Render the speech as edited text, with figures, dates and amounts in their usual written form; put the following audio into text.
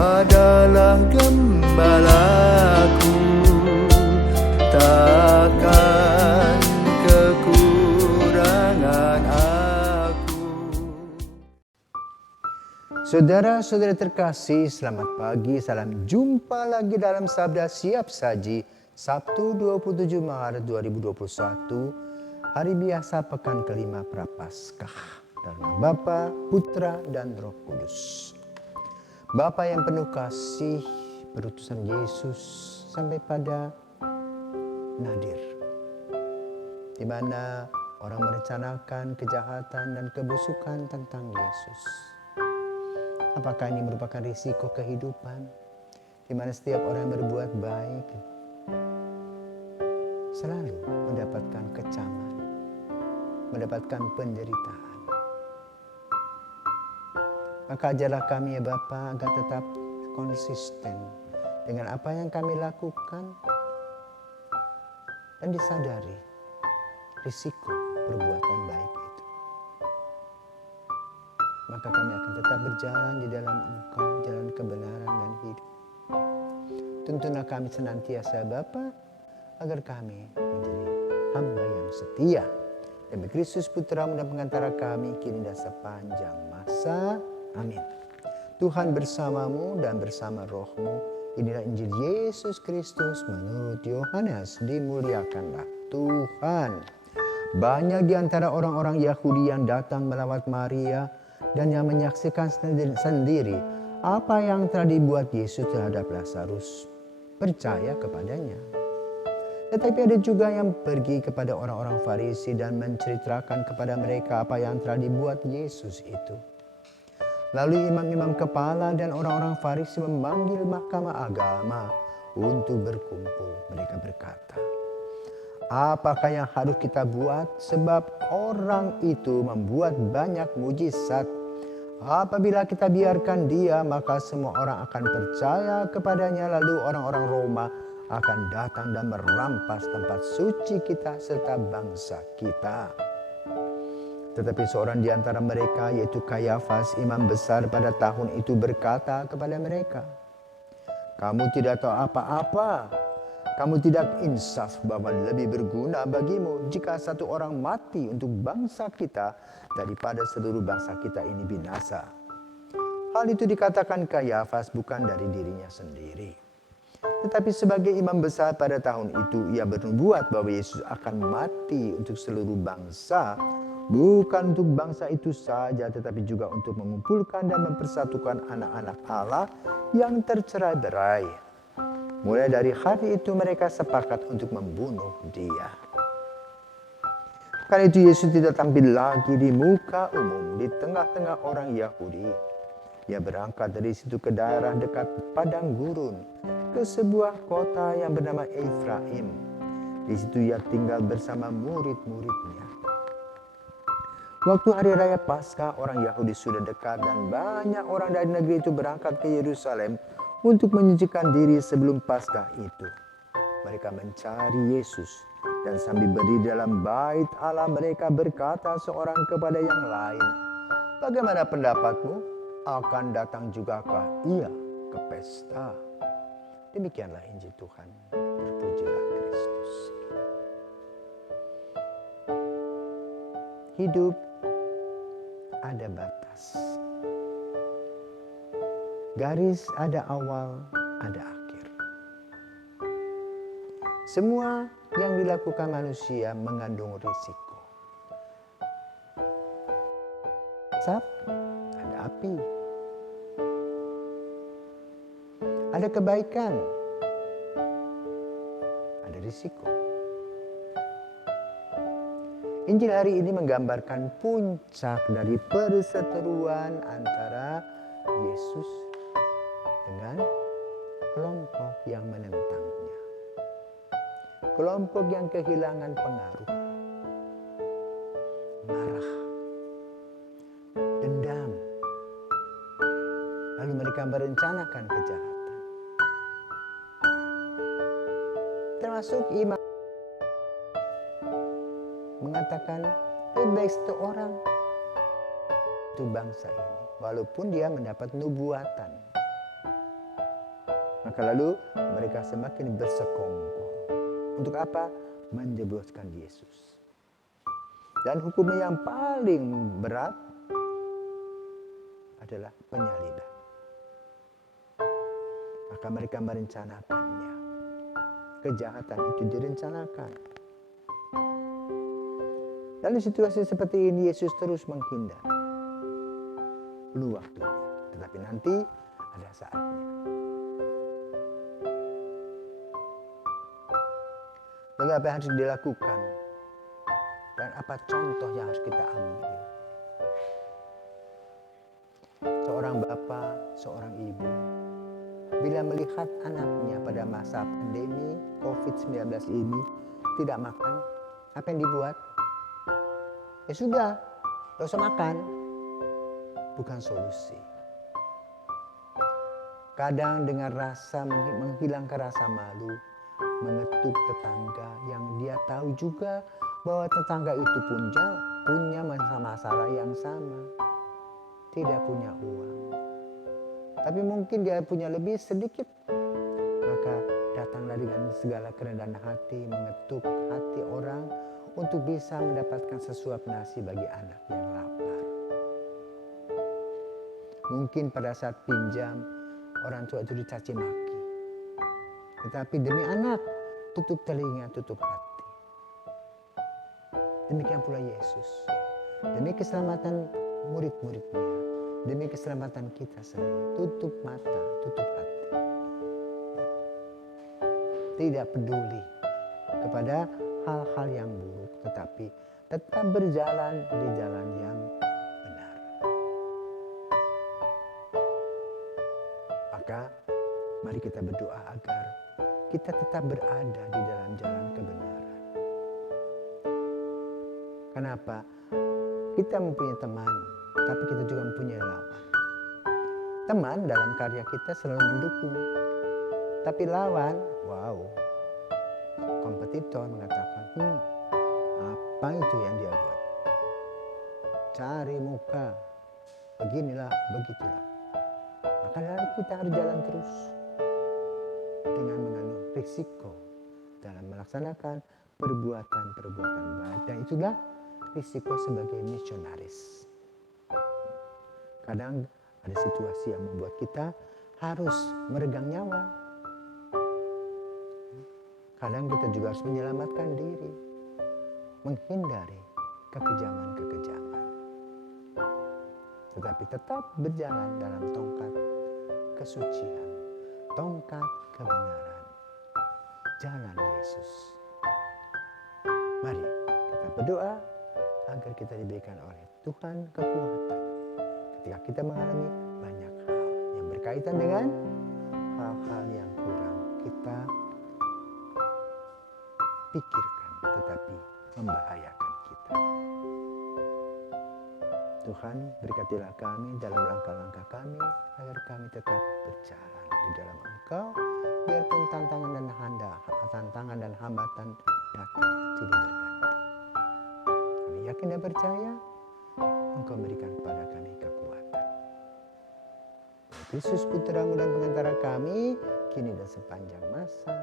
adalah gembalaku, takkan kekurangan aku. Saudara-saudara terkasih, selamat pagi, salam jumpa lagi dalam Sabda Siap Saji, Sabtu 27 Maret 2021, hari biasa pekan kelima Prapaskah. Dalam nama Bapa, Putra, dan Roh Kudus. Bapa yang penuh kasih, berutusan Yesus sampai pada Nadir, di mana orang merencanakan kejahatan dan kebusukan tentang Yesus. Apakah ini merupakan risiko kehidupan, di mana setiap orang yang berbuat baik selalu mendapatkan kecaman, mendapatkan penderitaan. Maka ajarlah kami ya Bapa agar tetap konsisten dengan apa yang kami lakukan dan disadari risiko perbuatan baik itu. Maka kami akan tetap berjalan di dalam Engkau, jalan kebenaran dan hidup. Tuntunlah kami senantiasa Bapa agar kami menjadi hamba yang setia. Demi Kristus Putra-Mu dan pengantara kami kini dan sepanjang masa. Amin. Tuhan bersamamu dan bersama rohmu. Inilah Injil Yesus Kristus menurut Yohanes. Dimuliakanlah Tuhan. Banyak di antara orang-orang Yahudi yang datang melawat Maria dan yang menyaksikan sendiri apa yang telah dibuat Yesus terhadap Lazarus, percaya kepadanya. Tetapi ada juga yang pergi kepada orang-orang Farisi dan menceritakan kepada mereka apa yang telah dibuat Yesus itu. Lalu imam-imam kepala dan orang-orang Farisi memanggil mahkamah agama untuk berkumpul. Mereka berkata, apakah yang harus kita buat? Sebab orang itu membuat banyak mujizat. Apabila kita biarkan dia, maka semua orang akan percaya kepadanya. Lalu orang-orang Roma akan datang dan merampas tempat suci kita serta bangsa kita. Tetapi seorang di antara mereka, yaitu Kayafas, imam besar pada tahun itu, berkata kepada mereka, kamu tidak tahu apa-apa. Kamu tidak insaf bahwa lebih berguna bagimu jika satu orang mati untuk bangsa kita daripada seluruh bangsa kita ini binasa. Hal itu dikatakan Kayafas bukan dari dirinya sendiri, tetapi sebagai imam besar pada tahun itu, ia bernubuat bahwa Yesus akan mati untuk seluruh bangsa, bukan untuk bangsa itu saja, tetapi juga untuk mengumpulkan dan mempersatukan anak-anak Allah yang tercerai-berai. Mulai dari hari itu mereka sepakat untuk membunuh dia. Karena itu Yesus tidak tampil lagi di muka umum di tengah-tengah orang Yahudi. Ia berangkat dari situ ke daerah dekat padang gurun, ke sebuah kota yang bernama Efraim. Di situ ia tinggal bersama murid-muridnya. Waktu hari raya Paskah, orang Yahudi sudah dekat dan banyak orang dari negeri itu berangkat ke Yerusalem untuk menyucikan diri sebelum Paskah itu. Mereka mencari Yesus dan sambil berdiri dalam bait Allah mereka berkata seorang kepada yang lain, bagaimana pendapatmu? Akan datang jugakah ia ke pesta? Demikianlah Injil Tuhan. Terpujilah Kristus. Hidup ada batas. Garis ada awal, ada akhir. Semua yang dilakukan manusia mengandung risiko. Asap, ada api. Ada kebaikan, ada risiko. Injil hari ini menggambarkan puncak dari perseteruan antara Yesus dengan kelompok yang menentangnya. Kelompok yang kehilangan pengaruh, marah, dendam. Lalu mereka merencanakan kejahatan. Termasuk imam mengatakan lebih baik satu orang itu bangsa ini, walaupun dia mendapat nubuatan. Maka lalu mereka semakin bersekongkol. Untuk apa? Menjebloskan Yesus. Dan hukuman yang paling berat adalah penyaliban. Maka mereka merencanakannya. Kejahatan itu direncanakan. Dalam situasi seperti ini Yesus terus menghindar. Belum waktunya, tetapi nanti ada saatnya. Lalu apa yang harus dilakukan? Dan apa contoh yang harus kita ambil? Seorang bapak, seorang ibu, bila melihat anaknya pada masa pandemi COVID-19 ini tidak makan, apa yang dibuat? Ya sudah, gak usah makan. Bukan solusi. Kadang dengan rasa menghilangkan rasa malu, mengetuk tetangga yang dia tahu juga bahwa tetangga itu punya masalah yang sama. Tidak punya uang. Tapi mungkin dia punya lebih sedikit. Maka datanglah dengan segala kerendahan hati, mengetuk hati orang untuk bisa mendapatkan sesuap nasi bagi anak yang lapar. Mungkin pada saat pinjam, orang tua itu dicaci maki. Tetapi demi anak, tutup telinga, tutup hati. Demikian pula Yesus. Demi keselamatan murid-muridnya, demi keselamatan kita semua, tutup mata, tutup hati. Tidak peduli kepada hal-hal yang buruk, tetapi tetap berjalan di jalan yang benar. Maka mari kita berdoa agar kita tetap berada di dalam jalan kebenaran. Kenapa? Kita mempunyai teman, tapi kita juga mempunyai lawan. Teman dalam karya kita selalu mendukung. Tapi lawan, wow, kompetitor mengatakan, apa itu yang dia buat? Cari muka, beginilah, begitulah. Maka lalu kita harus jalan terus dengan menanggung risiko dalam melaksanakan perbuatan-perbuatan baik. Dan itulah risiko sebagai misionaris. Kadang ada situasi yang membuat kita harus meregang nyawa. Kadang kita juga harus menyelamatkan diri, menghindari kekejaman-kekejaman. Tetapi tetap berjalan dalam tongkat kesucian, tongkat kebenaran, jalan Yesus. Mari kita berdoa agar kita diberikan oleh Tuhan kekuatan ketika kita mengalami banyak hal yang berkaitan dengan hal-hal yang kurang kita pikirkan tetapi membahayakan kita. Tuhan, berkatilah kami dalam langkah-langkah kami agar kami tetap berjalan di dalam Engkau, biarpun tantangan dan hambatan datang silih berganti. Kami yakin dan percaya Engkau berikan kepada kami kekuatan. Yesus Putramu dan pengantara kami, kini dan sepanjang masa,